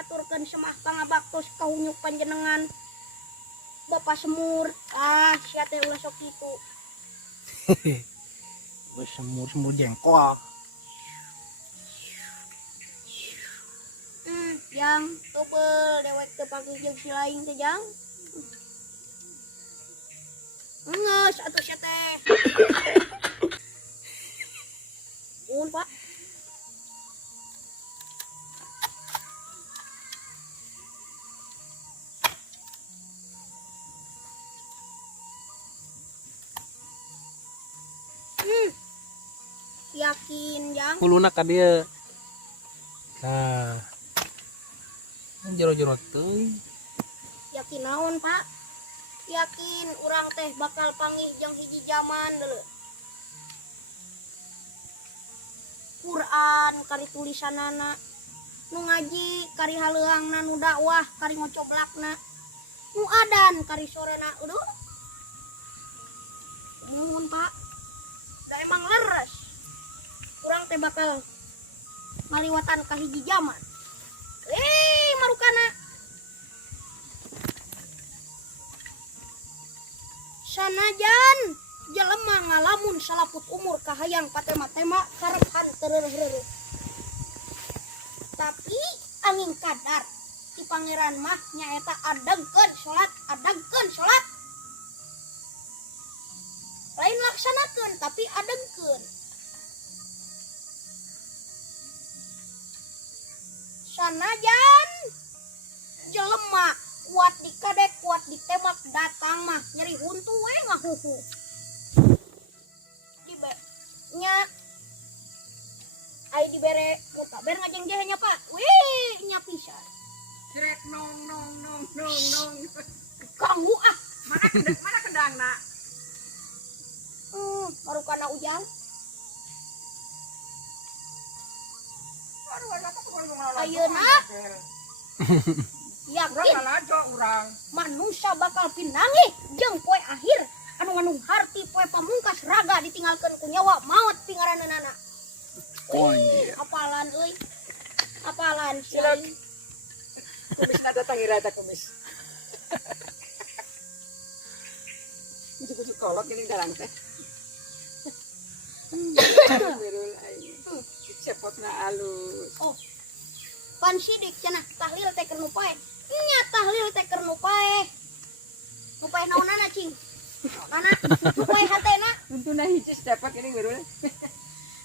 ngaturkeun semah pangabaktos kaunyuk panjenengan Bapak Semur. Sia teh ulah sok kitu. Semur jengkol. Jang tebel dewek teu pake jeung si laing teh jang. Ngeus atuh sia teh. Pak. Yakin jang Huluna ka dieu. Nah. Jero-jero teuing. yakin naon Pak? Yakin urang teh bakal panggih jeung hiji zaman deuleu. Quran kari tulisanana nu ngaji kari haleuangna nu dakwah kari ngocoblakna nu adan kari sorena uduh nuhun Pak da emang leres urang teh bakal ngaliwatan ka hiji zaman marukana sanajan jelema ngalamun salaput umur kahayang patema-tema karepan tereureureuh tapi angin kadar ti pangeran mah nyaeta adengkeun salat lain laksanakeun tapi adengkeun sanajan jelema kuat dikadek kuat ditembak datang mah nyeri huntu we ngahuhu nya ai dibere kabar ngajeng jehnya Pak wih nya pisan Cirek nong ganggu mana kendangna baru kana ujang ayeuna yakin manusia bakal pinangih jeung poe akhir anu harti poe pamungkas raga ditinggalkeun ku nyawa maut pingaranana. Oh iya. Apalan euy. Apalan sih. Kumis na datang irata kumis. Kucuk-kucuk kolok ini dalang teh. Berul ai. Cepotna alus. Oh. Pan sidik cenah tahlil teh keur nu pae. Nya tahlil teh keur nu pae. Nu pae naonana cing? Mana poe hatena untuna hiji dapat ini berul.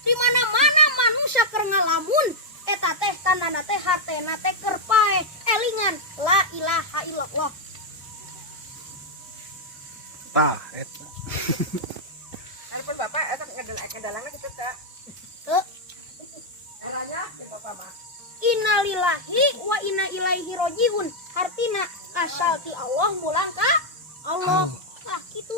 Di mana-mana manusia keur ngalamun eta teh tandana teh hatena teh keur pae elingan la ilaha illallah. Tah eta. Alpun Bapak eta ngedalangna kitu teh. Heuh. Elanya ke Bapak mah. Innalillahi wa inna ilaihi rajiun. Artina asal ti Allah mulang ka Allah. Gitu.